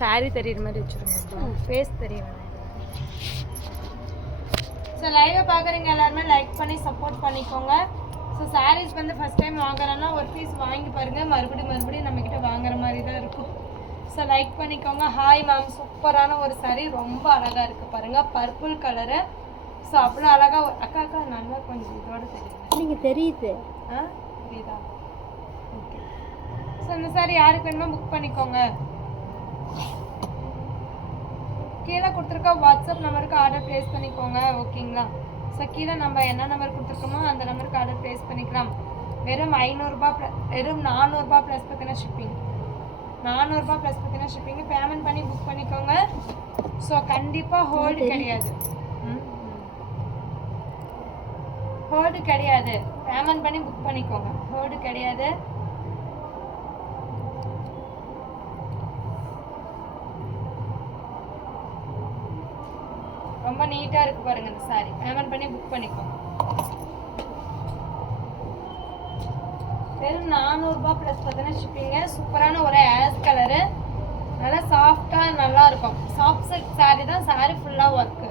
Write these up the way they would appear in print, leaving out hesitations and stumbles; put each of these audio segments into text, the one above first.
Sorry தெரியுற மாதிரி வச்சுருங்க, ஃபேஸ் தெரிய வேணாம். ஸோ லைவை பார்க்குறீங்க எல்லாருமே லைக் பண்ணி சப்போர்ட் பண்ணிக்கோங்க. ஸோ சாரீஸ் வந்து ஃபஸ்ட் டைம் வாங்குறோன்னா ஒரு பீஸ் வாங்கி பாருங்கள், மறுபடியும் நம்மக்கிட்ட வாங்குற மாதிரி தான் இருக்கும். ஸோ லைக் பண்ணிக்கோங்க. ஹாய் மேம், சூப்பரான ஒரு சாரீ, ரொம்ப அழகாக இருக்குது பாருங்கள், பர்பிள் கலரு. ஸோ அவ்வளோ அழகாக அக்கா நல்லா கொஞ்சம் இதோட தெரியுது, நீங்கள் தெரியுது புரியுதா? ஓகே. ஸோ இந்த சாரீ யாருக்கு வேணுமோ புக் பண்ணிக்கோங்க. கீழே கொடுத்துருக்க வாட்ஸ்அப் நம்பருக்கு ஆர்டர் ப்ளேஸ் பண்ணிக்கோங்க, ஓகேங்களா? ஸோ கீழே நம்ம என்ன நம்பர் கொடுத்துருக்கோமோ அந்த நம்பருக்கு ஆர்டர் ப்ளேஸ் பண்ணிக்கலாம். வெறும் 500 வெறும் 400 ப்ளஸ் பார்த்தீங்கன்னா ஷிப்பிங், 400 ப்ளஸ் பார்த்தீங்கன்னா ஷிப்பிங்கு. பேமெண்ட் பண்ணி புக் பண்ணிக்கோங்க. ஸோ கண்டிப்பாக ஹோல்டு கிடையாது, ஹோல்டு கிடையாது. பேமெண்ட் பண்ணி புக் பண்ணிக்கோங்க, ஹோல்டு கிடையாது. ரொம்ப நீட்டாக இருக்குது பாருங்கள் இந்த சாரீ, பேமெண்ட் பண்ணி புக் பண்ணிக்கோங்க. வெறும் 400 ப்ளஸ் பார்த்தீங்கன்னா ஷிப்பிங்க. சூப்பரான ஒரு ஆஷ் கலரு, நல்லா சாஃப்டாக நல்லா இருக்கும். சாஃப்ட் சில்க் சாரீ தான், சாரீ ஃபுல்லாக ஒர்க்கு.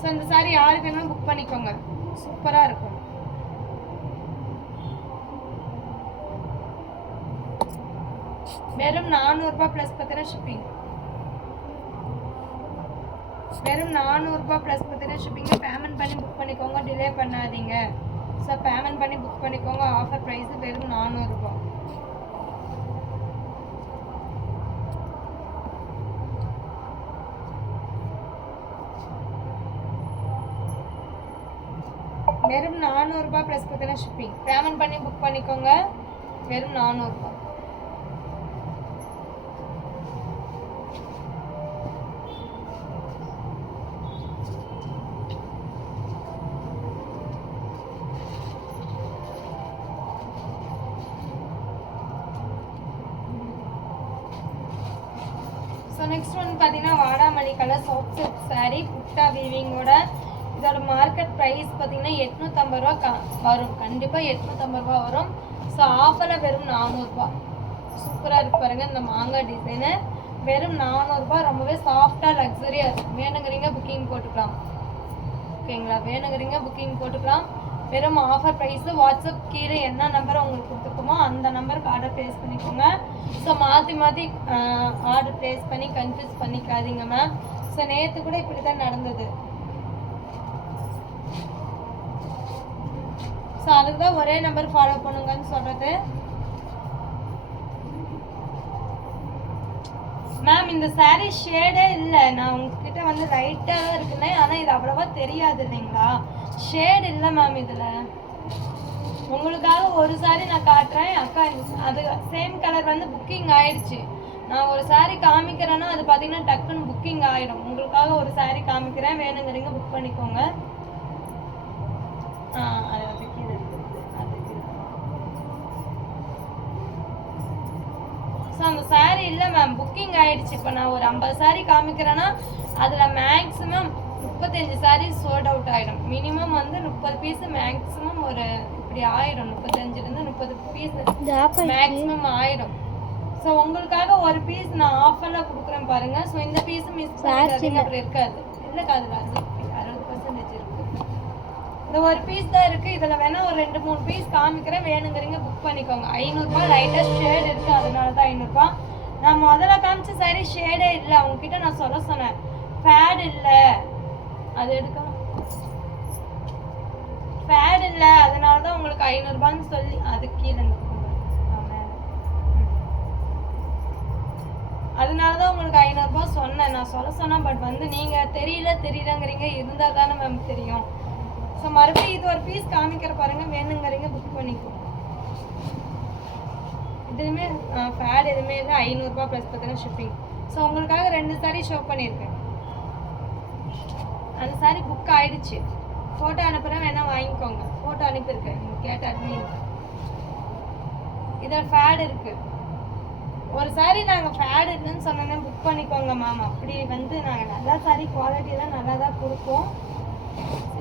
ஸோ இந்த சாரீ யாருக்கு வேணுமோ புக் பண்ணிக்கோங்க, சூப்பராக இருக்கும். வெறும் 400 ப்ளஸ் பார்த்தீங்கன்னா ஷிப்பிங், வெறும் 400 ப்ளஸ் பார்த்தீங்கன்னா ஷிப்பிங்க. பேமெண்ட் பண்ணி புக் பண்ணிக்கோங்க, டிலே பண்ணாதீங்க. ஸோ பேமெண்ட் பண்ணி புக் பண்ணிக்கோங்க. ஆஃபர் ப்ரைஸு வெறும் 400. வெறும் 400 ப்ளஸ் பார்த்தீங்கன்னா ஷிப்பிங். பேமெண்ட் பண்ணி புக் பண்ணிக்கோங்க, வெறும் 400. ஸோ நெக்ஸ்ட் வந்து பார்த்தீங்கன்னா வாடாமல்லி கலர் சாஃப்ட் சில்க் சாரீ, புட்டா வீவிங்கோட. இதோட மார்க்கெட் ப்ரைஸ் பார்த்தீங்கன்னா 850 ரூபா வரும், கண்டிப்பாக 850 ரூபா வரும். ஸோ ஆஃபரில் வெறும் 400 ரூபா. சூப்பராக இருக்கு பாருங்கள் இந்த மாங்காய் டிசைனு, வெறும் 400 ரூபா. ரொம்பவே சாஃப்டாக லக்ஸரியாக இருக்கும். வேணுங்கிறீங்க புக்கிங் போட்டுக்கலாம், ஓகேங்களா? வேணுங்கிறீங்க புக்கிங் போட்டுக்கலாம். வெறும் ஆஃபர் ப்ரைஸு. வாட்ஸ்அப் கீழே என்ன நம்பர் உங்களுக்கு கொடுத்துருக்கோமோ அந்த நம்பருக்கு ஆர்டர் ப்ளேஸ் பண்ணிக்கோங்க. ஸோ மாற்றி ஆர்டர் ப்ளேஸ் பண்ணி கன்ஃபியூஸ் பண்ணிக்காதீங்க மேம். ஸோ நேற்று கூட இப்படி தான் நடந்தது. ஸோ அதுக்கு தான் ஒரே நம்பர் ஃபாலோ பண்ணுங்கன்னு சொல்கிறது. மேம் இந்த சாரீ ஷேடே இல்லை, நான் உங்ககிட்ட வந்து லைட்டாக தான் இருக்குன்னு, ஆனால் இது அவ்வளோவா தெரியாது இல்லைங்களா? ஷேட் இல்லை மேம் இதில். உங்களுக்காக ஒரு சாரீ நான் காட்டுறேன் அக்கா, அது சேம் கலர் வந்து புக்கிங் ஆயிடுச்சு. நான் ஒரு சாரீ காமிக்கிறேன்னா அது பார்த்தீங்கன்னா டக்குன்னு புக்கிங் ஆகிடும். உங்களுக்காக ஒரு சாரீ காமிக்கிறேன், வேணுங்கிறீங்க புக் பண்ணிக்கோங்க. அது கீழே ஸோ அந்த சாரீ இல்லை மேம், புக்கிங் ஆகிடுச்சு. இப்போ நான் ஒரு 50 சாரீ காமிக்கிறேன்னா அதில் மேக்ஸிமம் 35 சாரீ சோல்ட் அவுட் ஆகிடும். மினிமம் வந்து 30 பீஸு மேக்ஸிமம் ஒரு இப்படி ஆகிடும், 35லேருந்து 30 பீஸ் மேக்ஸிமம் ஆகிடும். ஸோ உங்களுக்காக ஒரு பீஸ் நான் ஆஃபரில் கொடுக்குறேன் பாருங்கள். ஸோ இந்த பீஸு மிஸ் பண்ணிக்காதீங்க, அப்புறம் இருக்காது. இல்லைக்கா அதில் 60% இருக்குது. இந்த ஒரு பீஸ் தான் இருக்குது. இதில் வேணால் ஒரு 2-3 பீஸ் காமிக்கிறேன், வேணுங்கிறீங்க புக் பண்ணிக்கோங்க. 500 ரூபா. லைட்டாக ஷேட் இருக்குது, அதனால தான் 500 ரூபா. நான் முதல்ல காமிச்ச சாரி ஷேடே இல்லை, அவங்ககிட்ட நான் சொன்னேன் ஃபேட் இல்லை, அது எடுக்கணும், ஃபேட் இல்லை, அதனால தான் உங்களுக்கு 500 ரூபான்னு சொல்லி அது கீழே அதனால தான் உங்களுக்கு 500 ரூபா சொன்னேன். நான் சொன்னேன், பட் வந்து நீங்கள் தெரியலங்கிறீங்க, இருந்தால் தானே மேம் தெரியும். ஸோ மறுபடியும் இது ஒரு பீஸ் காமிக்கிற பாருங்க, வேணுங்கிறீங்க புக் பண்ணிக்கோங்க. இதுவுமே ஃபேட் எதுவுமே இல்லை, 500 ரூபா ப்ளஸ் பார்த்தீங்கன்னா ஷிப்பிங். ஸோ உங்களுக்காக 2 சாரீ ஷோ பண்ணியிருக்கேன். அந்த சாரீ புக் ஆகிடுச்சு, ஃபோட்டோ அனுப்புகிறேன், வேணால் வாங்கிக்கோங்க. ஃபோட்டோ அனுப்பியிருக்கேன், நீங்கள் கேட்ட அட்மின். இதில் ஃபேட் இருக்குது. ஒரு சாரீ நாங்கள் ஃபேட் இல்லைன்னு சொன்னோன்னே புக் பண்ணிக்கோங்க மேம். அப்படி வந்து நாங்கள் நல்லா சாரீ குவாலிட்டியெல்லாம் நல்லா தான் கொடுப்போம்.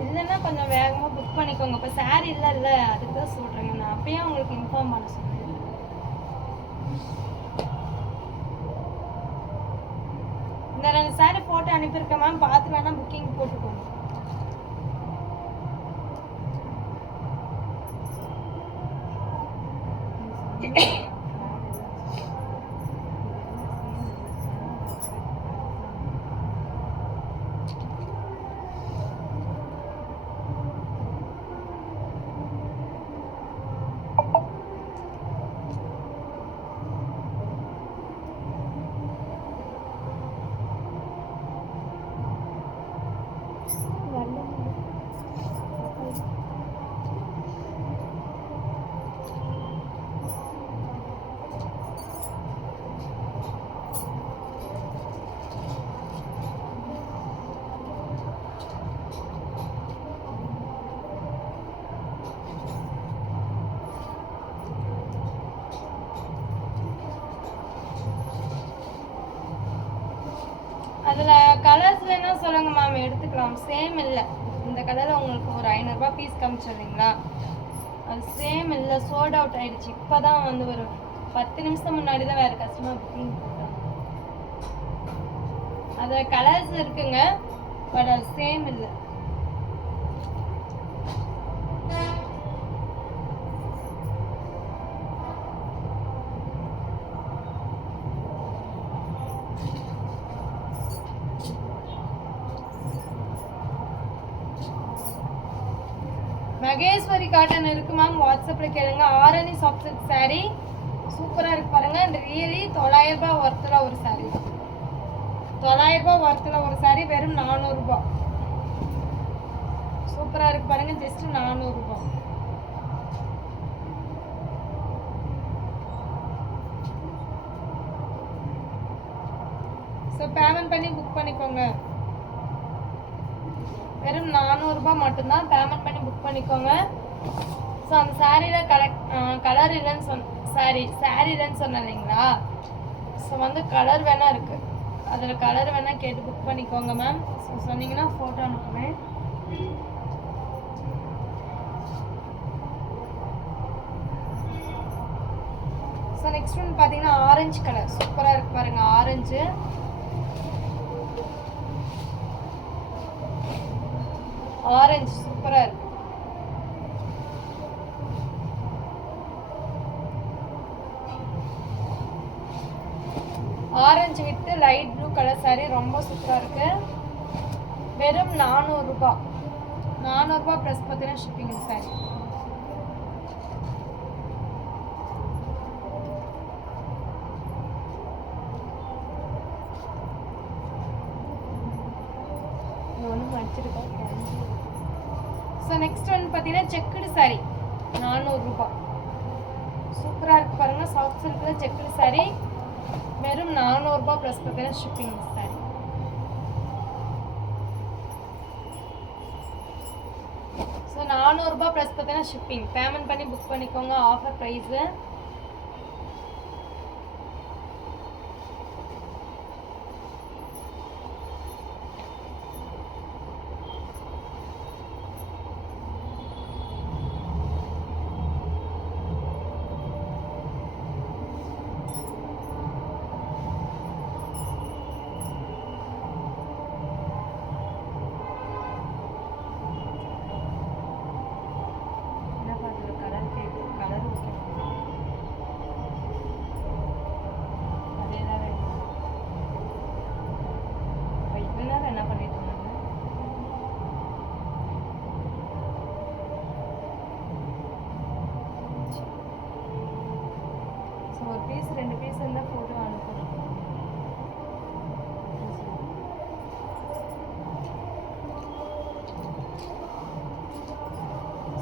இல்லைன்னா கொஞ்சம் வேகமாக புக் பண்ணிக்கோங்க. இப்போ சாரீ இல்லைல்ல, அதுக்கு தான் சொல்கிறேங்க. நான் அப்பயே உங்களுக்கு இன்ஃபார்ம் பண்ண சொன்னேன். இந்த 2 saree போட்டு அனுப்பியிருக்கேன் மேம், பார்த்து வேணா புக்கிங் போட்டுக்கோங்க. அதில் கலர்ஸ் வேணால் சொல்லுங்கள் மேம், எடுத்துக்கலாம். சேம் இல்லை. இந்த கலரில் உங்களுக்கு ஒரு 500 ரூபாய் பீஸ் காமிச்சிடுறீங்களா? அது சேம் இல்லை, சோல்ட் அவுட் ஆகிடுச்சு. இப்போ தான் வந்து ஒரு 10 நிமிஷம் முன்னாடி தான் வேறு கஸ்டமர் புக்கிங் போட்டாங்க. அதில் கலர்ஸ் இருக்குங்க, பட் அது சேம் இல்லை. மகேஸ்வரி காட்டன் இருக்கு மேம், வாட்ஸ்அப்பில் கேளுங்க. ஆரணி சாஃப்ட் சில்க் சாரீ சூப்பராக இருக்கு பாருங்க. ரியலி 900 ரூபாய் ஒர்த்தில் ஒரு சாரீ, 900 ரூபாய் ஒர்த்தில் ஒரு சாரீ, வெறும் 400 ரூபாய். சூப்பராக இருக்கு பாருங்க, ஜஸ்ட் 400 ரூபாய். ஸோ பேமெண்ட் பண்ணி புக் பண்ணிக்கோங்க. வெறும் 400 ரூபாய் மட்டும்தான். பேமெண்ட் பண்ணி புக் பண்ணிக்கோங்க. ஸோ அந்த சாரியில் கலர் இல்லைன்னு சாரி இல்லைன்னு சொன்னேன் இல்லைங்களா? ஸோ வந்து கலர் வேணால் இருக்குது, அதில் கலர் வேணால் கேட்டு புக் பண்ணிக்கோங்க மேம். ஸோ சொன்னீங்கன்னா ஃபோட்டோ அனுப்புவேன். ஸோ நெக்ஸ்ட் ஒன்று பார்த்தீங்கன்னா ஆரஞ்சு கலர் சூப்பராக இருக்கு பாருங்க. ஆரஞ்சு சூப்பராக இருக்கு. Orange with light blue colour sorry ரொம்ப சூப்பராக இருக்கு. வெறும் 400 ரூபாய். 400 ரூபாய் ப்ளஸ் பார்த்தீங்கன்னா ஷிப்பிங் சாரி. ஸோ நெக்ஸ்ட் ஒன்று பார்த்தீங்கன்னா செக்குடு சாரி 400 ரூபாய். சூப்பராக இருக்கு பாருங்க. சாஃப்ட் சில்கில் செக்குடு சாரி வெறும் 400 ரூபாய் ப்ளஸ் பார்த்தீங்கன்னா ஷிப்பிங் சாரி. ஸோ 400 ரூபாய் ப்ளஸ் பார்த்தீங்கன்னா ஷிப்பிங். பேமெண்ட் பண்ணி புக் பண்ணிக்கோங்க. Offer price.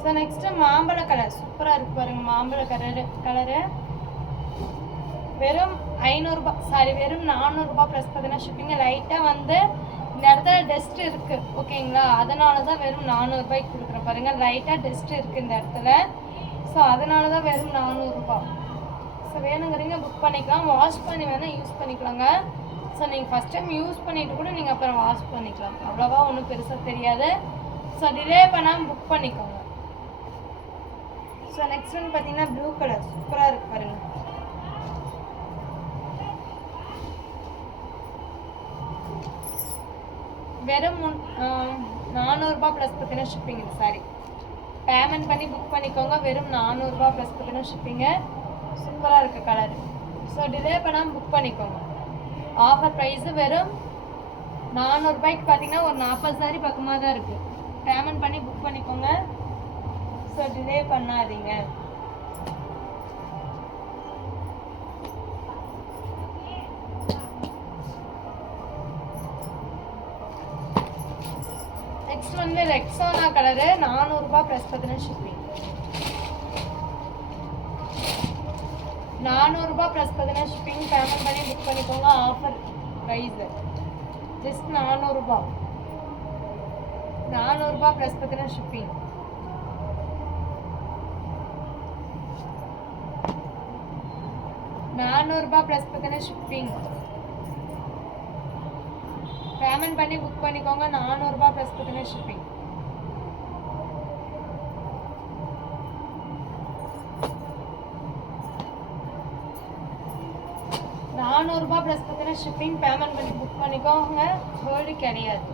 ஸோ நெக்ஸ்ட்டு மாம்பழ கலர் சூப்பராக இருக்குது பாருங்கள். மாம்பழ கலரு வெறும் 500 ரூபாய் சாரி வெறும் 400 ரூபாய் ப்ளஸ் பார்த்தீங்கன்னா ஷிப்பிங்க. லைட்டாக வந்து இந்த இடத்துல டஸ்ட் இருக்குது ஓகேங்களா, அதனால தான் வெறும் 400 ரூபாய்க்கு கொடுக்குறேன் பாருங்கள். லைட்டாக டஸ்ட் இருக்குது இந்த இடத்துல, ஸோ அதனால தான் வெறும் 400 ரூபாய். ஸோ வேணுங்கிறீங்க புக் பண்ணிக்கலாம். வாஷ் பண்ணி வேணால் யூஸ் பண்ணிக்கலாங்க. ஸோ நீங்கள் ஃபஸ்ட் டைம் யூஸ் பண்ணிவிட்டு கூட நீங்கள் அப்புறம் வாஷ் பண்ணிக்கலாம், அவ்வளோவா ஒன்றும் பெருசாக தெரியாது. ஸோ டிலே பண்ணாமல் புக் பண்ணிக்கோங்க. ஸோ நெக்ஸ்ட் ஒன்று பார்த்தீங்கன்னா ப்ளூ கலர் சூப்பராக இருக்குது பாருங்கள். வெறும் 400 ப்ளஸ் பார்த்தீங்கன்னா ஷிப்பிங் இந்த சாரி. பேமெண்ட் பண்ணி புக் பண்ணிக்கோங்க. வெறும் 400 ப்ளஸ் பார்த்தீங்கன்னா ஷிப்பிங்கு. சூப்பராக இருக்குது கலர். ஸோ டிலே பண்ணாமல் புக் பண்ணிக்கோங்க. ஆஃபர் ப்ரைஸு வெறும் 400 பார்த்தீங்கன்னா ஒரு 40 சாரி பக்கமாக தான் இருக்குது. பேமெண்ட் பண்ணி புக் பண்ணிக்கோங்க. ஸோ டிலே பண்ணாதீங்க. நெக்ஸ்ட் வந்து ரெக்ஸோனா கலரு 400 ப்ளஸ் பார்த்தீங்கன்னா ஷிப்பிங். 400 ப்ளஸ் பார்த்தீங்கன்னா ஷிப்பிங். பேமெண்ட் பண்ணி புக் பண்ணிக்கோங்க. ஆஃபர் ப்ரைஸு ஜஸ்ட் 400 ப்ளஸ் பார்த்தீங்கன்னா ஷிப்பிங். 400 ப்ளஸ் பார்த்தீங்கன்னா ஷிப்பிங். பேமெண்ட் பண்ணி புக் பண்ணிக்கோங்க. 400 ப்ளஸ் பார்த்தீங்கன்னா ஷிப்பிங். 400 ப்ளஸ் பார்த்தீங்கன்னா ஷிப்பிங். பேமெண்ட் பண்ணி புக் பண்ணிக்கோங்க. ஹோல்டு கிடையாது.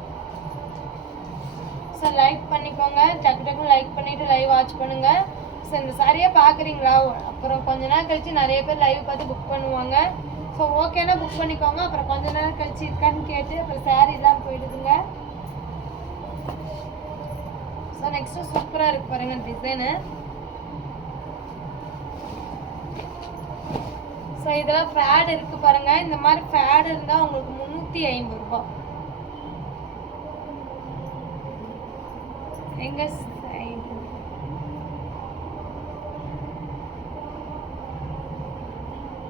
ஸோ லைக் பண்ணிக்கோங்க. டக்கு டக்குன்னு லைக் பண்ணிவிட்டு லைவ் வாட்ச் பண்ணுங்கள். ஸோ இந்த சாரியை பார்க்குறீங்களா, அப்புறம் கொஞ்ச நேரம் கழித்து நிறைய பேர் லைவ் பார்த்து புக் பண்ணுவாங்க. ஸோ ஓகேனா புக் பண்ணிக்கோங்க. அப்புறம் கொஞ்ச நேரம் கழிச்சு இருக்கான்னு கேட்டு அப்புறம் சாரி இல்லாமல் போயிடுதுங்க. ஸோ நெக்ஸ்ட்டு சூப்பராக இருக்குது பாருங்கள் டிசைனு. ஸோ இதெல்லாம் ஃபேட் இருக்குது பாருங்கள். இந்த மாதிரி ஃபேட் இருந்தால் உங்களுக்கு 350 ரூபா. எங்கள் சைடு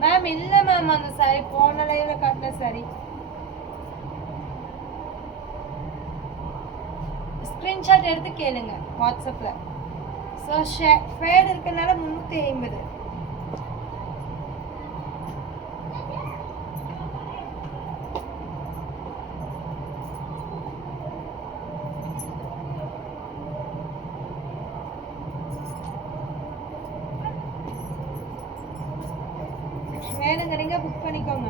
மேம் இல்லை மேம், அந்த சாரி போன லைவ்ல காட்டின சாரி. ஸ்க்ரீன்ஷாட் எடுத்து கேளுங்க வாட்ஸ்அப்பில். ஸோ ஃபேட் இருக்கனால 350. வேணுங்கிறீங்க புக் பண்ணிக்கோங்க.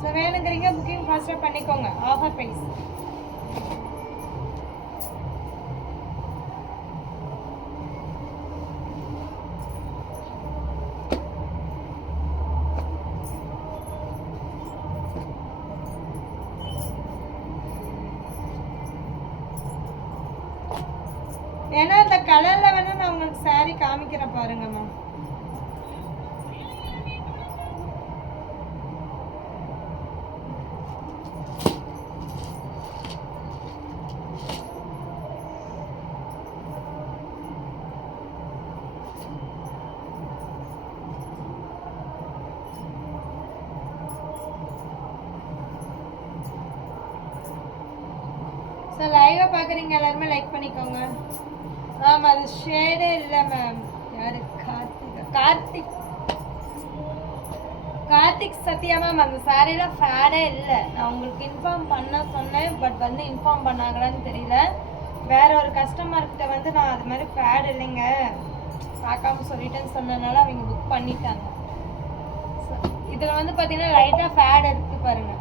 ஸோ வேணுங்கிறீங்க புக்கிங் ஃபாஸ்ட்டாக பண்ணிக்கோங்க. Offer price. ஏன்னா இந்த கலரில் வேணால் நான் உங்களுக்கு சாரீ காமிக்கிறேன் பாருங்கம்மா. ஸோ லைவாக பார்க்குறீங்க எல்லாருமே லைக் பண்ணிக்கோங்க. மேம் அது ஷேடே இல்லை மேம். யார்? கார்த்திக் சத்யா மேம். அந்த சாரியில் ஃபேடே இல்லை. நான் உங்களுக்கு இன்ஃபார்ம் பண்ண சொன்னேன், பட் வந்து இன்ஃபார்ம் பண்ணாங்களான்னு தெரியல. வேற ஒரு கஸ்டமர்கிட்ட வந்து நான் அது மாதிரி ஃபேட் இல்லைங்க பார்க்காம சொல்லிட்டேன்னு சொன்னதுனால அவங்க புக் பண்ணிட்டாங்க. ஸோ இதில் வந்து பார்த்தீங்கன்னா லைட்டாக ஃபேட் இருக்குது பாருங்கள்.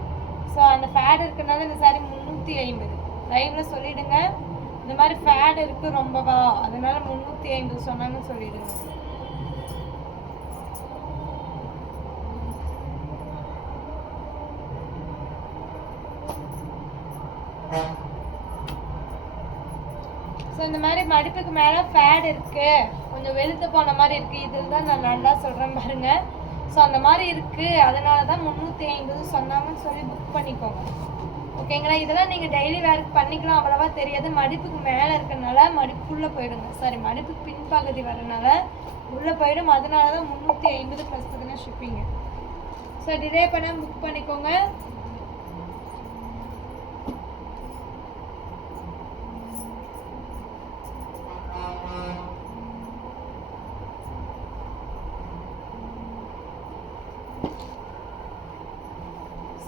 ஸோ அந்த ஃபேட் இருக்கிறதுனால இந்த சாரி 350. லைவில் சொல்லிவிடுங்க இந்த மாதிரி ஃபேட் இருக்குது ரொம்பவா, அதனால 350 சொன்னாங்கன்னு சொல்லிவிடுங்க. ஸோ இந்த மாதிரி மடிப்புக்கு மேலே ஃபேட் இருக்குது, கொஞ்சம் வெளுத்து போன மாதிரி இருக்குது. இதில் தான் நான் நல்லா சொல்கிறேன் பாருங்கள். ஸோ அந்த மாதிரி இருக்குது, அதனால தான் 350 சொன்னாங்கன்னு சொல்லி புக் பண்ணிக்கோங்க. ஓகேங்களா? இதெல்லாம் நீங்கள் டெய்லி வேருக்கு பண்ணிக்கலாம், அவ்வளோவா தெரியாது. மடிப்புக்கு மேலே இருக்கிறதுனால மடிப்புக்குள்ளே போயிடுங்க. சாரி, மடிப்புக்கு பின்பகுதி வரனால உள்ளே போயிடும். அதனால தான் 350 ப்ளஸ் பார்த்தீங்கன்னா ஷிப்பிங்கு. ஸோ டிலே பண்ண புக் பண்ணிக்கோங்க.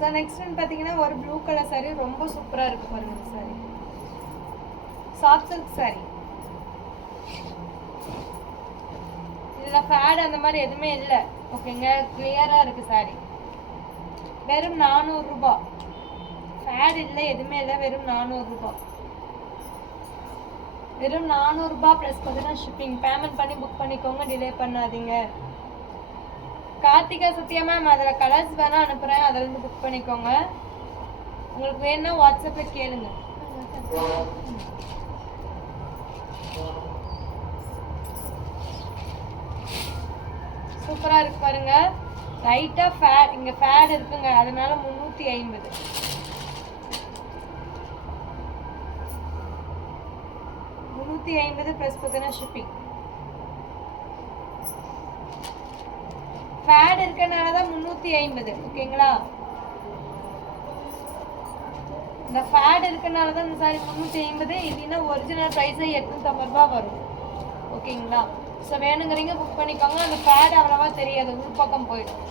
ஸோ நெக்ஸ்ட் வந்து பார்த்தீங்கன்னா ஒரு ப்ளூ கலர் சாரி ரொம்ப சூப்பராக இருக்குது பாருங்கள். இந்த சாரி சாஃப்ட் சில்க் saree. இதில் ஃபேட் அந்த மாதிரி எதுவுமே இல்லை. ஓகேங்க, கிளியராக இருக்குது saree. வெறும் 400 ரூபாய். ஃபேட் இல்லை, எதுவுமே இல்லை, வெறும் 400 ரூபாய். வெறும் 400 ரூபாய் ப்ளஸ் பார்த்தீங்கன்னா ஷிப்பிங். பேமெண்ட் பண்ணி புக் பண்ணிக்கோங்க, டிலே பண்ணாதீங்க. கார்த்திகா சத்யா மேம், அதில் கலர்ஸ் வேணால் அனுப்புகிறேன், அதிலேருந்து புக் பண்ணிக்கோங்க. உங்களுக்கு வேணும்னா வாட்ஸ்அப்பில் கேளுங்க. சூப்பராக இருக்கு பாருங்க. லைட்டாக ஃபேட், இங்கே ஃபேட் இருக்குங்க, அதனால 350. 350 ப்ளஸ் பார்த்தீங்கன்னா ஷிப்பிங். ஃபேட் இருக்கனால தான் 350. ஓகேங்களா, இந்த ஃபேட் இருக்கனால தான் இந்த சாரி 350. இல்லைன்னா ஒரிஜினல் ப்ரைஸே 850 ரூபா வரும். ஓகேங்களா, ஸோ வேணுங்கிறீங்க புக் பண்ணிக்கோங்க. அந்த ஃபேட் அவ்வளோவா தெரியாது, உள்பக்கம் போயிடும்.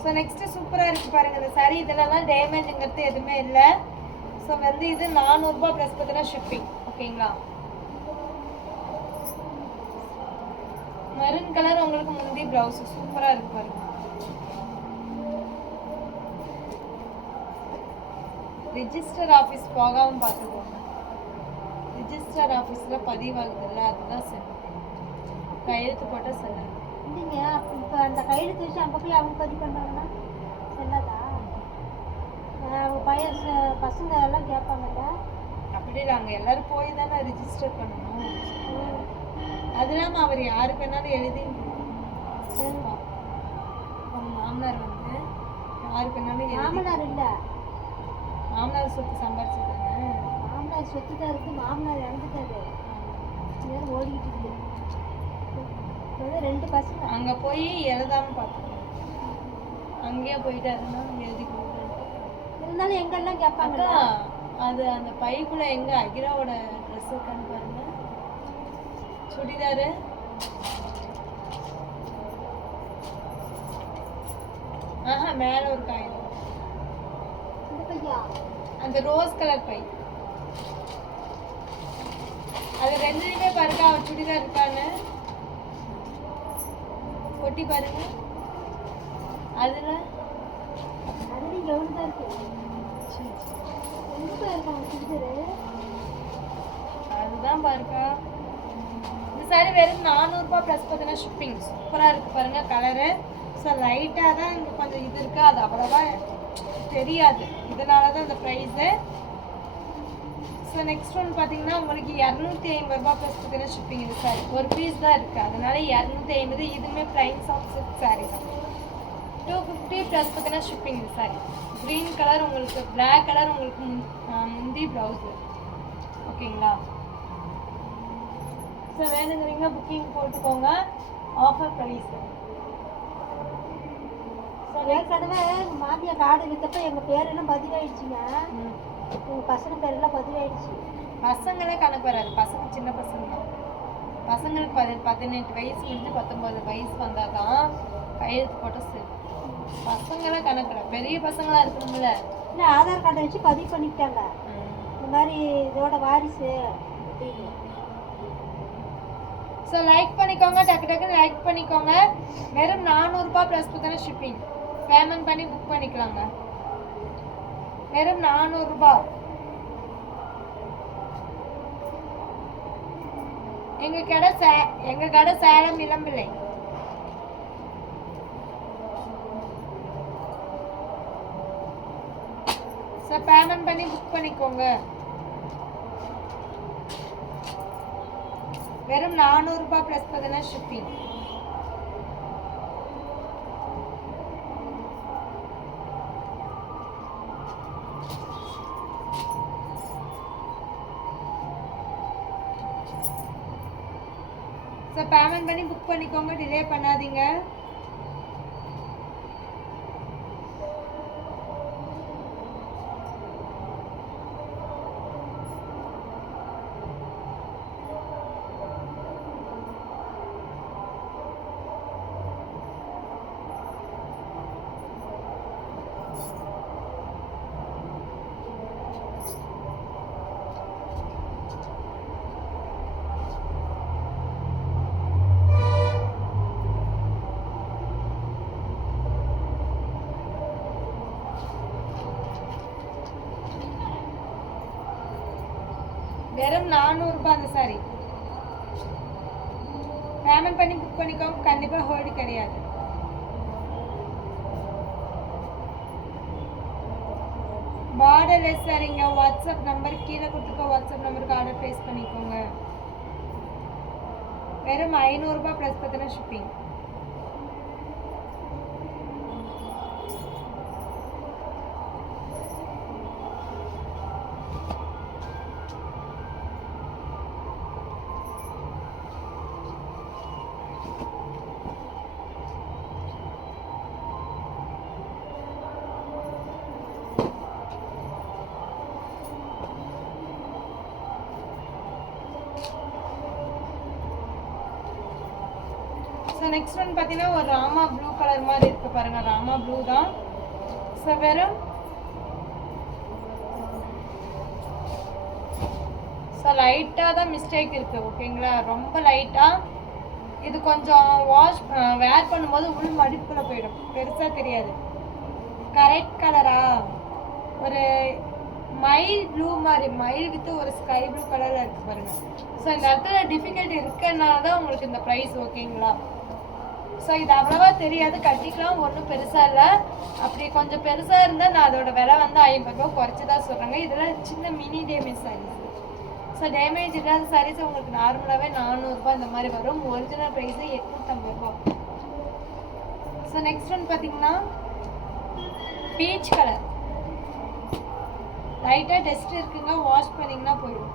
ஸோ நெக்ஸ்ட்டு சூப்பராக இருக்குது பாருங்கள் இந்த சாரி. இதெல்லாம் டேமேஜுங்கிறது எதுவுமே இல்லை. ஸோ வந்து இது 400 ரூபா ப்ளஸ் பார்த்தீங்கன்னா ஷிப்பிங். ஓகேங்களா, மெரூன் கலர் உங்களுக்கு முந்தி ப்ளவுஸ் சூப்பராக இருக்கு பாருங்க. ரிஜிஸ்டர் ஆஃபீஸ் போகாமல் பார்த்துக்கோங்க. ரிஜிஸ்டர் ஆஃபீஸில் பதிவாகுதில்ல, அதுதான் சரி. கையெழுத்து போட்டால் சரி இல்லைங்க. இப்போ அந்த கையெழுத்து வச்சு அங்கே போய் அவங்க பதிவு பண்ணாங்கன்னா செல்லாதா? அவங்க பையன் பசங்க எல்லாம் கேட்பாங்கல்ல. அப்படி இல்லை, அங்கே எல்லோரும் போய் தானே ரிஜிஸ்டர் பண்ணணும். அது இல்லாமல் அவர் யாருக்கு வேணாலும் எழுதி மாமனார் வந்து யாருக்கு வேணாலும். மாமனார் இல்லை, மாமனார் சொத்து சம்பாரிச்சுதானே. மாமனார் சொத்து தான் இருக்குது, மாமனார் இறந்துட்டாரு, ஓடிக்கிட்டு இருக்கு. 2 பசங்க அங்கே போய் எழுதாமல் பார்த்துக்கோங்க. அங்கேயே போயிட்டாருன்னா எழுதி கொடுக்குறேன். இருந்தாலும் எங்கெல்லாம் கேட்பாங்க. அது அந்த பைக்குள்ளே எங்கே அகிராவோட ட்ரெஸ் இருக்கான்னு பாருங்க. சுடிதாரு மேலே ஒரு காயம். அந்த ரோஸ் கலர் பை, அது ரெண்டுலையுமே பாருங்க அவர் சுடிதார் இருக்கான்னு கொட்டி பாருங்க. அதுல அதுதான் பாருக்கா. இந்த சாரி வெறும் 400 ரூபாய் ப்ளஸ் பார்த்தீங்கன்னா ஷிப்பிங். சூப்பராக இருக்கு பாருங்க கலரு. ஸோ லைட்டாக தான் இங்கே கொஞ்சம் இது இருக்கு, அது அவ்வளோவா தெரியாது, இதனால தான் இந்த ப்ரைஸு. ஸோ நெக்ஸ்ட் ஒன் பார்த்தீங்கன்னா உங்களுக்கு 250 ரூபாய் ப்ளஸ் பார்த்தீங்கன்னா ஷிப்பிங். இது சாரி ஒரு பீஸ் தான் இருக்குது, அதனால 250. இதுவுமே ப்ளைன் சாஃப்ட் சில்க் சாரி தான். 250 ப்ளஸ் பார்த்தீங்கன்னா ஷிப்பிங். இது சாரி க்ரீன் கலர், உங்களுக்கு பிளாக் கலர், உங்களுக்கு முந்தி ப்ளவுஸு. ஓகேங்களா, ஸோ வேணுங்கிறீங்க புக்கிங் போட்டுக்கோங்க. Offer price. ஏற்கனவே எங்கள் மாமியா கார்டு விற்றப்ப எங்கள் பேரெல்லாம் பதிவாயிடுச்சுங்க. எங்கள் பசங்க பேரெல்லாம் பதிவாயிடுச்சு. பசங்களாம் கணக்கு வராது, பசங்க சின்ன பசங்க தான். பசங்களுக்கு 18 வயசு முடிஞ்சு 19 வயசு வந்தால் தான் கையெழுத்து போட்ட சரி. பசங்களாம் கணக்கு, பெரிய பசங்களாம் இருக்கணும்ல. இல்லை, ஆதார் கார்டை வச்சு பதிவு பண்ணிக்கிட்டாங்க இந்த மாதிரி இதோட வாரிசு அப்படின்னு. ஸோ லைக் பண்ணிக்கோங்க, டக்கு டக்குன்னு லைக் பண்ணிக்கோங்க. வெறும் 400 ரூபாய் ப்ளஸ் பார்த்தீங்கன்னா ஷிப்பிங். பேமெண்ட் பண்ணி புக் பண்ணிக்கலாங்க. வெறும் 400 ரூபாய். எங்க கடை சேலம் இளம்பிள்ளை. ஸோ பேமெண்ட் பண்ணி புக் பண்ணிக்கோங்க. வெறும் 400 ரூபாய் ப்ளஸ் பார்த்தீங்கன்னா ஷிப்பிங். ஸோ பேமெண்ட் பண்ணி புக் பண்ணிக்கோங்க, டிலே பண்ணாதீங்க. வெறும் 400 ரூபாய் அந்த சாரி. பேமெண்ட் பண்ணி புக் பண்ணிக்கோங்க, கண்டிப்பா ஹோல்டு கிடையாது. பார்டர்லெஸ் சாரிங்க. வாட்ஸ்அப் நம்பர் கீழே கொடுத்துருக்க வாட்ஸ்அப் நம்பருக்கு ஆர்டர் ப்ளேஸ் பண்ணிக்கோங்க. வெறும் 500 ரூபாய் ப்ளஸ் பார்த்தீங்கன்னா ஷிப்பிங். ஸோ நெக்ஸ்ட் ஒன் பார்த்தீங்கன்னா ஒரு ராமா ப்ளூ கலர் மாதிரி இருக்கு பாருங்க. ராமா ப்ளூ தான். ஸோ வெறும் ஸோ லைட்டாக தான் மிஸ்டேக் இருக்கு, ஓகேங்களா? ரொம்ப லைட்டாக. இது கொஞ்சம் வாஷ் வேர் பண்ணும்போது உள் மடிப்புல போயிடும், பெருசாக தெரியாது. கரெக்ட் கலரா ஒரு மைல் ப்ளூ மாதிரி, மைல் வித் ஒரு ஸ்கை ப்ளூ கலரில் இருக்கு பாருங்க. ஸோ இந்த இடத்துல டிஃபிகல்ட் இருக்கிறதுனால தான் உங்களுக்கு இந்த ப்ரைஸ், ஓகேங்களா? ஸோ இது அவ்வளோவா தெரியாது, கட்டிக்கலாம், ஒன்றும் பெருசாக இல்லை. அப்படி கொஞ்சம் பெருசாக இருந்தால் நான் அதோட விலை வந்து 50 ரூபா குறைச்சி தான் சொல்கிறேங்க. இதெல்லாம் சின்ன mini damage saris. So damage இல்லாத சாரீஸ் உங்களுக்கு நார்மலாகவே 400 ரூபாய் இந்த மாதிரி வரும். ஒரிஜினல் ப்ரைஸு 850 ரூபா. ஸோ நெக்ஸ்ட் ஒன் பார்த்தீங்கன்னா பீச் கலர். லைட்டாக டஸ்ட் இருக்குங்க, வாஷ் பண்ணிங்கன்னா போயிடும்.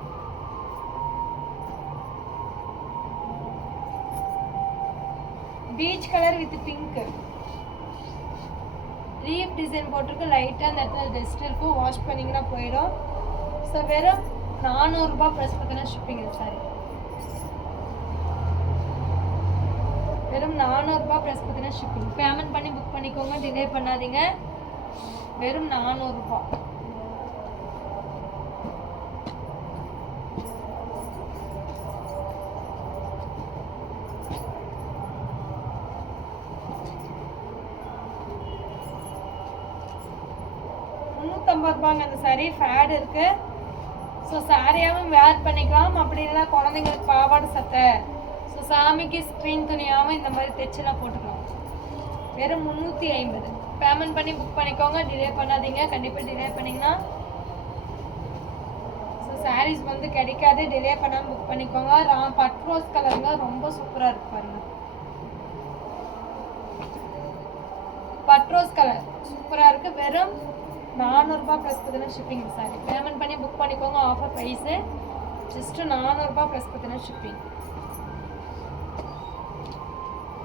Peach colour with pink leaf design போட்டிருக்கு. லைட்டாக அந்த இடத்துல டஸ்ட் இருக்கும், வாஷ் பண்ணிங்கன்னா போயிடும். ஸோ வெறும் 400 ரூபாய் ப்ளஸ் பார்த்தீங்கன்னா ஷிப்பிங். சாரி வெறும் 400 ரூபாய் ப்ளஸ் பார்த்தீங்கன்னா ஷிப்பிங். பேமெண்ட் பண்ணி புக் பண்ணிக்கோங்க, டிலே பண்ணாதீங்க. வெறும் 400 ரூபாய். ரூபாங்க அந்த சாரீ. ஃபேட் இருக்கு. ஸோ சாரியாகவும் வேர் பண்ணிக்கலாம், அப்படி இல்லை குழந்தைங்களுக்கு பாவாடை சட்டை, ஸோ சாமிக்கு ஸ்க்ரீன் துணியாகவும் இந்த மாதிரி தைச்செல்லாம் போட்டுக்கலாம். வெறும் 350. பேமெண்ட் பண்ணி புக் பண்ணிக்கோங்க, டிலே பண்ணாதீங்க. கண்டிப்பாக டிலே பண்ணிங்கன்னா ஸோ சாரீஸ் வந்து கிடைக்காது. டிலே பண்ணாமல் புக் பண்ணிக்கோங்க. பட்ரோஸ் கலருங்க, ரொம்ப சூப்பராக இருக்கு பாருங்க. பட்ரோஸ் கலர் சூப்பராக இருக்குது. வெறும் 400 ரூபாய் ப்ளஸ் பார்த்தீங்கன்னா ஷிப்பிங். சாரி பேமெண்ட் பண்ணி புக் பண்ணிக்கோங்க. ஆஃபர் ப்ரைஸு ஜஸ்ட்டு 400 ரூபாய் ப்ளஸ் பார்த்தீங்கன்னா ஷிப்பிங்.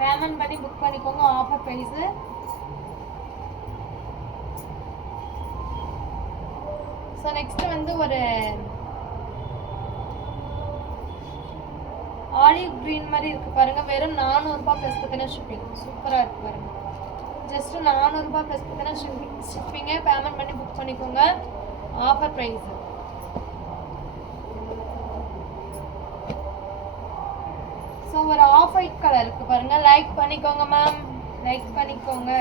பேமெண்ட் பண்ணி புக் பண்ணிக்கோங்க, ஆஃபர் ப்ரைஸு. ஸோ நெக்ஸ்ட்டு வந்து ஒரு ஆலிவ் க்ரீன் மாதிரி இருக்குது பாருங்கள். வெறும் 400 ரூபாய் ப்ளஸ் பார்த்தீங்கன்னா ஷிப்பிங். சூப்பராக இருக்குது பாருங்கள். ஜஸ்ட்டு 400 ரூபாய் ப்ளஸ் பார்த்தீங்கன்னா ஷிப்பிங்கை. பேமெண்ட் பண்ணி புக் பண்ணிக்கோங்க, ஆஃபர் ப்ரைஸு. ஸோ ஒரு ஆஃப் ஒயிட் கலர் இருக்குது பாருங்கள். லைக் பண்ணிக்கோங்க மேம், லைக் பண்ணிக்கோங்க.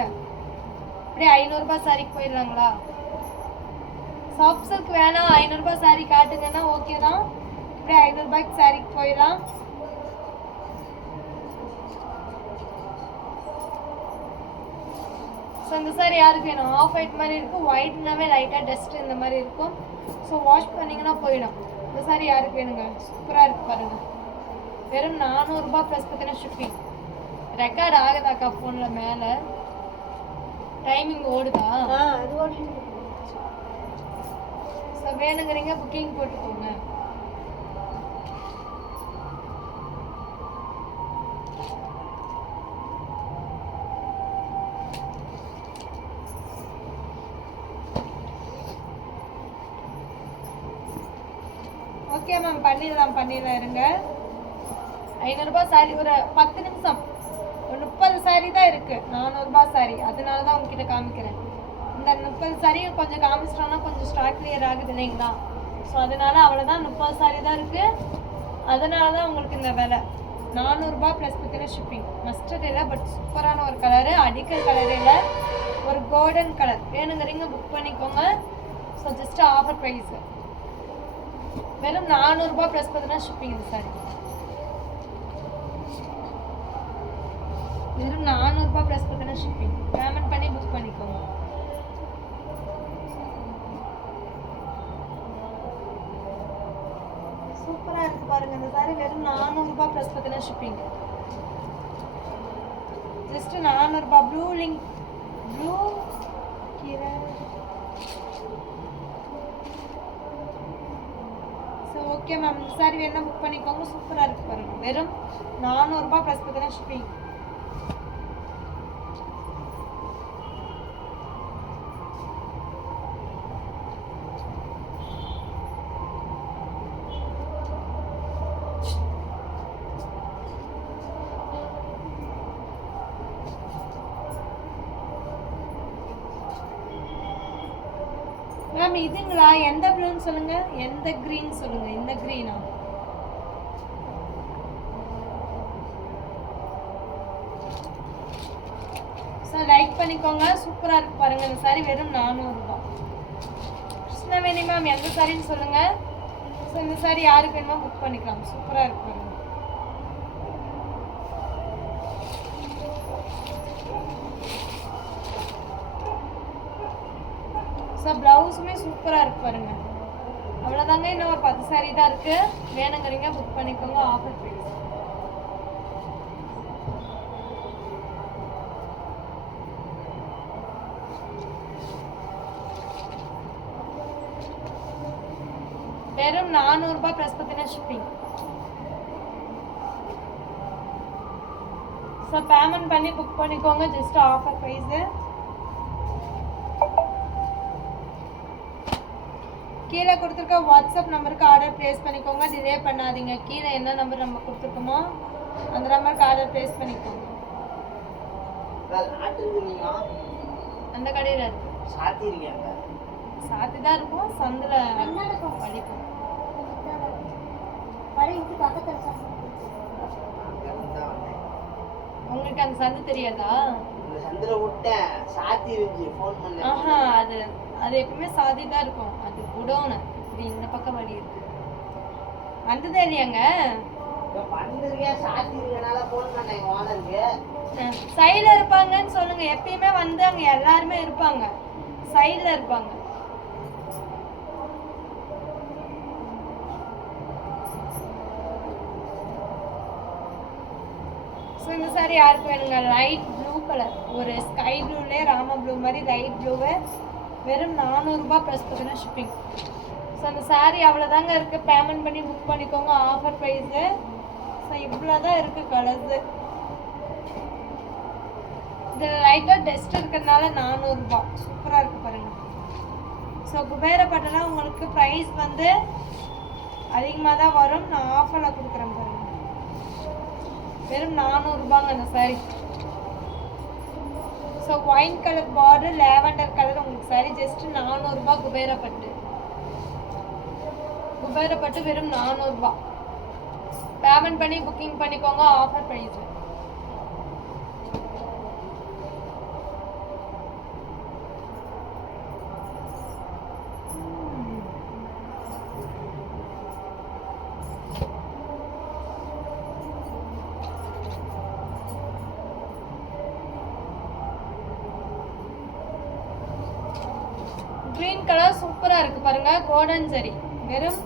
அப்படியே 500 ரூபாய் சாரிக்கு போயிடலாங்களா? சாஃப்ட் சில்க் வேணாம், 500 ரூபாய் சாரி காட்டுங்கன்னா ஓகே தான். அப்படியே 500 ரூபாய்க்கு சாரிக்கு போயிடலாம். ஸோ இந்த சாரி யாருக்கு வேணும்? ஆஃப் ஒயிட் மாதிரி இருக்கும், ஒயிட்னாவே லைட்டாக டஸ்ட் இந்த மாதிரி இருக்கும். ஸோ வாஷ் பண்ணிங்கன்னா போயிடும். இந்த சாரி யாருக்கு வேணுங்க? சூப்பராக இருக்குது பாருங்கள். வெறும் 400 ரூபாய் ப்ளஸ் பார்த்தீங்கன்னா ஷிப்பிங். ரெக்கார்ட் ஆகுதாக்கா ஃபோனில் மேலே? டைமிங் ஓடுதா? அது ஓடி. ஸோ வேணுங்கிறீங்க புக்கிங் போட்டுக்கோங்க. ஓகே மேம், பண்ணிடலாம் இருங்க. 500 ரூபாய் சாரி ஒரு 10 நிமிஷம், ஒரு 30 சாரி தான் இருக்குது. 400 ரூபாய் சாரி, அதனால தான் உங்ககிட்ட காமிக்கிறேன். இந்த 30 சாரி கொஞ்சம் காமிச்சிட்டோன்னா கொஞ்சம் ஸ்டாக் கிளியர் ஆகுது இல்லைங்களா? ஸோ அதனால அவ்வளோதான், 30 சாரி தான் இருக்குது. அதனால தான் உங்களுக்கு இந்த விலை 400 ரூபாய் ப்ளஸ் பார்த்தீங்கன்னா ஷிப்பிங். மஸ்டர்ட் இல்லை, பட் சூப்பரான ஒரு கலரு, அடிக்கல் கலர் இல்லை, ஒரு கோல்டன் கலர். வேணுங்கிறீங்க புக் பண்ணிக்கோங்க. So just offer price. வெறும் 400 ரூபாய் ப்ளஸ் பார்த்தீங்கன்னா ஷிப்பிங் இந்த சாரி. வெறும் 400 ரூபாய் ப்ளஸ் பார்த்தீங்கன்னா ஷிப்பிங். பேமெண்ட் பண்ணி புக் பண்ணிக்கோங்க. சூப்பரா இருக்கு பாருங்க இந்த சாரி. வெறும் 400 ரூபாய் ப்ளஸ் பார்த்தீங்கன்னா ஷிப்பிங். ஜஸ்ட் 400 ரூபாய். ப்ளூ லிங்க் ப்ளூ கீரை. ஸோ ஓகே மேம், இந்த சாரி வேணா புக் பண்ணிக்கோங்க. சூப்பராக இருக்கு பாருங்க. வெறும் 400 ரூபாய் ப்ளஸ் பார்த்தீங்கன்னா ஷிப்பிங். மேம் இதுங்களா? எந்த ப்ளூன்னு சொல்லுங்க, எந்த கிரீன் சொல்லுங்க. இந்த கிரீனா? ஸோ லைக் பண்ணிக்கோங்க. சூப்பராக இருக்கு பாருங்க இந்த சாரி. வெறும் 400 ரூபாய். கிருஷ்ணவேணி மேம் எந்த சாரின்னு சொல்லுங்க. ஸோ இந்த சாரி யாருக்கு வேணுமோ புக் பண்ணிக்கலாம். சூப்பராக இருக்கு பாருங்க. ஸோ ப்ளவுஸுமே சூப்பராக இருக்கு பாருங்க. அவ்வளோதாங்க, இன்னும் ஒரு 10 சாரி தான் இருக்கு. வேணுங்கிறீங்க புக் பண்ணிக்கோங்க. Offer price. வெறும் 400 ரூபாய் ப்ளஸ் பார்த்தீங்கன்னா ஷிப்பிங். ஸோ பேமெண்ட் பண்ணி புக் பண்ணிக்கோங்க. Just offer price. கீழே கொடுத்துருக்க வாட்ஸ்அப் நம்பருக்கு ஆர்டர் ப்ளேஸ் பண்ணிக்கோங்க. டிலே பண்ணாதீங்க. கீழே என்ன நம்பர் நம்ம கொடுத்துருக்கோமோ அந்த நம்பருக்கு ஆர்டர் ப்ளேஸ் பண்ணிக்கோங்க. அந்த கடையில் இருக்கு. சாத்தி தான் இருக்கும். சந்தில் படிப்போம். உங்களுக்கு அந்த சந்து தெரியாதா? ஆஹா, அது அது எப்பவுமே சாதி தான் இருக்கும். அது குடோனு. இப்படி இந்த பக்கம் வழி இருக்கு. வந்ததே இல்லையாங்க? சைடில் இருப்பாங்கன்னு சொல்லுங்க. எப்பயுமே வந்து அங்க எல்லாருமே இருப்பாங்க. சைடில் இருப்பாங்க. ஸோ இந்த சாரி யாருக்கு வேணுங்க? லைட் ப்ளூ கலர், ஒரு ஸ்கை ப்ளூலே ராம ப்ளூ மாதிரி லைட் ப்ளூவு. வெறும் 400 ரூபாய் ப்ளஸ் பார்த்தீங்கன்னா ஷிப்பிங். ஸோ அந்த சாரி அவ்வளோதாங்க இருக்குது. பேமெண்ட் பண்ணி புக் பண்ணிக்கோங்க. Offer price. ஸோ இவ்வளோ தான் இருக்குது கலர்ஸு. இதில் லைட்டாக டஸ்ட் இருக்கிறதுனால 400 ரூபாய். சூப்பராக இருக்குது பாருங்கள். ஸோ குபேரப்பட்டெல்லாம் உங்களுக்கு ப்ரைஸ் வந்து அதிகமாக தான் வரும். நான் ஆஃபரில் கொடுக்குறேன் பாருங்கள். வெறும் 400 ரூபாங்க அந்த sorry. So wine colour border, lavender colour உங்களுக்கு சாரி. ஜஸ்ட் 400 ரூபாய். குபேரப்பட்டு. குபேரப்பட்டு வெறும் 400 ரூபாய். பேமெண்ட் பண்ணி புக்கிங் பண்ணிக்கோங்க. Offer price. கிரீன் கலர் சூப்பராக இருக்குது பாருங்கள். கோல்டன் சரி. வெறும்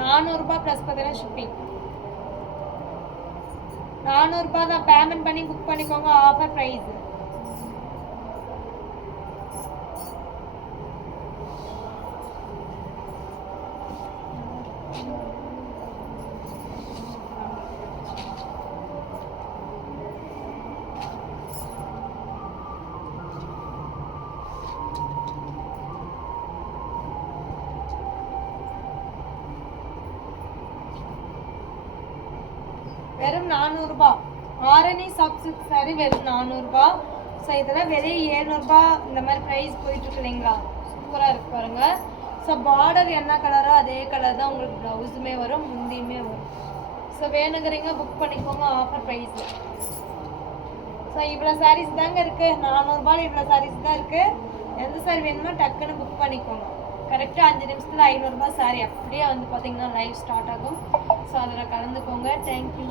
400 ரூபாய் ப்ளஸ் பார்த்தீங்கன்னா ஷிப்பிங். 400 ரூபாய் தான். பேமெண்ட் பண்ணி புக் பண்ணிக்கோங்க. Offer price. வெறும் 400 ரூபாய். ஆரணி சப்சிட் சாரி வெறும் 400 ரூபாய். ஸோ இதெல்லாம் வெறும் 700 ரூபாய் இந்த மாதிரி ப்ரைஸ் போயிட்டுருக்கு இல்லைங்களா? சூப்பராக இருக்கு பாருங்க. ஸோ பார்டர் என்ன கலரோ அதே கலர் தான் உங்களுக்கு ப்ளவுஸுமே வரும், முந்தியுமே வரும். ஸோ வேணுங்கிறீங்க புக் பண்ணிக்கோங்க. Offer price. ஸோ இவ்வளோ சாரீஸ் தாங்க இருக்குது. 400 ரூபாய் இவ்வளோ சாரீஸ் தான் இருக்குது. எந்த சாரி வேணுமோ டக்குன்னு புக் பண்ணிக்கோங்க. கரெக்டாக 5 நிமிஷத்தில் 500 ரூபாய் சாரி அப்படியே வந்து பார்த்தீங்கன்னா லைவ் ஸ்டார்ட் ஆகும். ஸோ அதில் கலந்துக்கோங்க. தேங்க்யூ.